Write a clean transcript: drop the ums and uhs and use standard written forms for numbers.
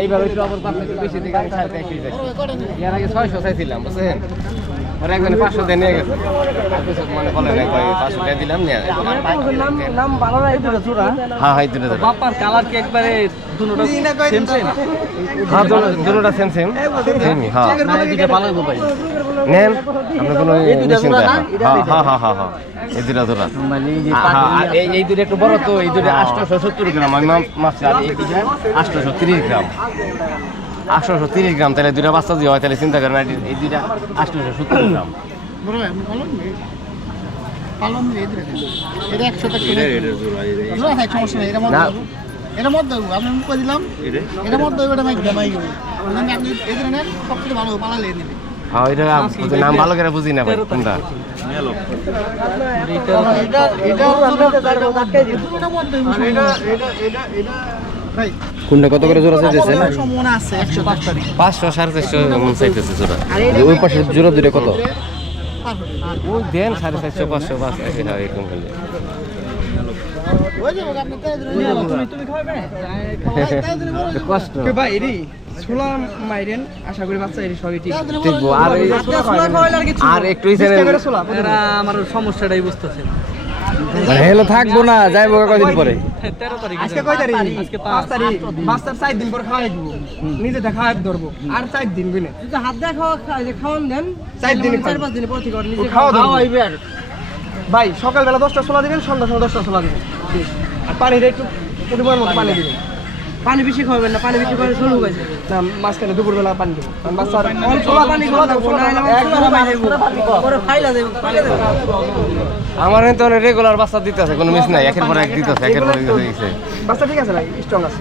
এইবার একটু আবার পাঁচ একটু বেশি দিকে আমি 4.5 কেজি এর আগে 600 চাইছিলাম বুঝছেন আর একজনে 500 দিয়ে নিয়ে গেছে মানে বলে না কই 500 টাকা দিলাম নিয়ে নাম ভালো না এই দুটো জোড়া হ্যাঁ হ্যাঁ দুটো বাপার কালার কি একবারে দুটোটা সেম সেম হ্যাঁ দুটোটা সেম সেম সেমই হ্যাঁ এই দুটো ভালো হবে ভাই নেন আপনি কোনো মেশিন দেন হ্যাঁ হ্যাঁ হ্যাঁ হ্যাঁ এই দুটো জোড়া মানে এই দুটো একটু বড় তো এই দুটো 870 গ্রাম আমি মাছ আর এই দুটো 830 গ্রাম 830 গ্রাম তাহলে দুটা বাচ্চা দিয়ে হয় তাহলে চিন্তা করেন এই দুটা 870 গ্রাম বড় ভাই আপনি বলুন পালন এই দিলে এটা 100 টাকা জোড়া হয় সমস্যা নেই এটা মত দেবো আপনি মুখ করে দিলাম এটা মত দেবো এটা মাইক মানে আপনি এই দিলে নেন সবচেয়ে ভালো পালালে নেবে হ্যাঁ এটা নাম ভালো করে বুঝি না ভাই কোনটা ভাই কোনটা কত করে জোড়া চাইতেছেন মনে আছে 105 টাকা 500 450 মন চাইতেছে জোড়া ওই পাশে জোড়া দুটো কত ওই দেন 450 500 বাস এরকম করলে ওই যে আপনি তাই দিলে তুমি খাবে কষ্ট ভাই এরি ছোলা মাইরেন আশা করি বাচ্চা এরি সবই ঠিক দেখবো আর একটু আমার সমস্যাটাই বুঝতেছে হেলো থাকবো না যাইবো কয়দিন পরে 13 তারিখ আজকে কয় তারিখ আজকে 5 তারিখ বাচ্চার 4 দিন পর খাওয়াই দিব নিজে দেখা হাত ধরবো আর 4 দিন বিনে যদি হাত দিয়ে খাওয়ান দেন 4 দিন 4-5 দিনে পর থেকে নিজে খাওয়া দাওয়া খাওয়াইবে আর ভাই সকালবেলা 10টা ছোলা দিবেন সন্ধ্যা সময় 10টা ছোলা দিবেন আর পানিটা একটু পরিমাণ মতো পানি দিবেন পানি বেশি খাওয়াবেন না পানি বেশি করে শুরু হয়ে যাবে না মাঝখানে দুপুরবেলা পানি দেবো কারণ বাচ্চার ছোলা পানি দেবো না পরে ফাইলা দেব আমার তো রেগুলার বাচ্চা দিতেছে কোনো মিস নাই একের পর এক দিতেছে একের পর এক দিতেছে বাচ্চা ঠিক আছে ভাই স্ট্রং আছে